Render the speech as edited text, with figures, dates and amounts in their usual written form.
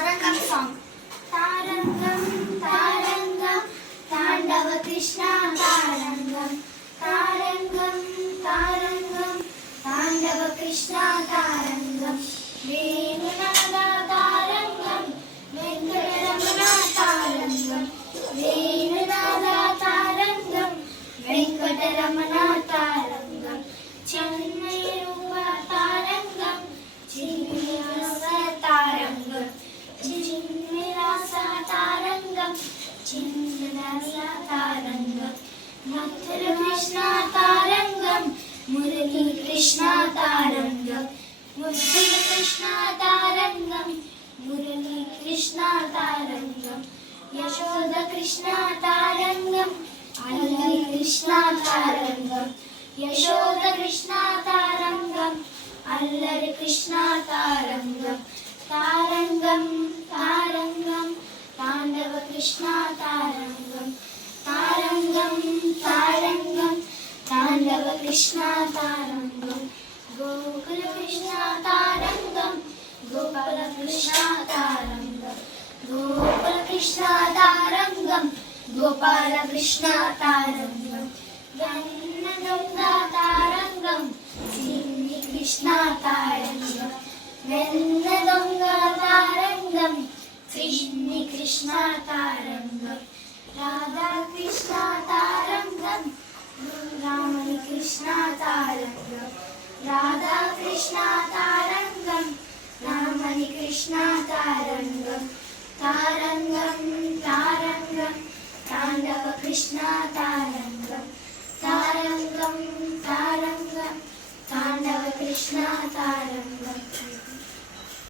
Tarangam song. Tarangam, tarangam, Tandava Krishna tarangam. Tarangam, tarangam, Tandava Krishna tarangam. Venunada tarangam, Venkateramana tarangam. Venunada tarangam, Venkateramana tarangam. Chinmayarupa tarangam, Chinmilasa tarangam. Chinmilasa tarangam, Chinmilasa tarangam. Mathura Krishna tarangam, Murali Krishna tarangam. Murali Krishna tarangam, Murali Krishna tarangam. Yashoda Krishna tarangam, Allari Krishna tarangam. Yashoda Krishna tarangam, Allari Krishna tarangam. Tarangam, tarangam, Tandava Krishna tarangam. Tarangam, tarangam, Tandava Krishna tarangam. Gokula Krishna tarangam, Gopala Krishna tarangam. Gopala Krishna tarangam, Gopala Krishna tarangam. Vennadonga tarangam, Sri Krishna tarangam. Vennadonga tarangam, Sri Krishna tarangam. Radha Krishna tarangam, Ramani Krishna tarangam. Radha Krishna tarangam, Ramani Krishna tarangam. Tarangam, tarangam, Tandava Krishna tarangam. Tarangam, tarangam, Tandava Krishna tarangam.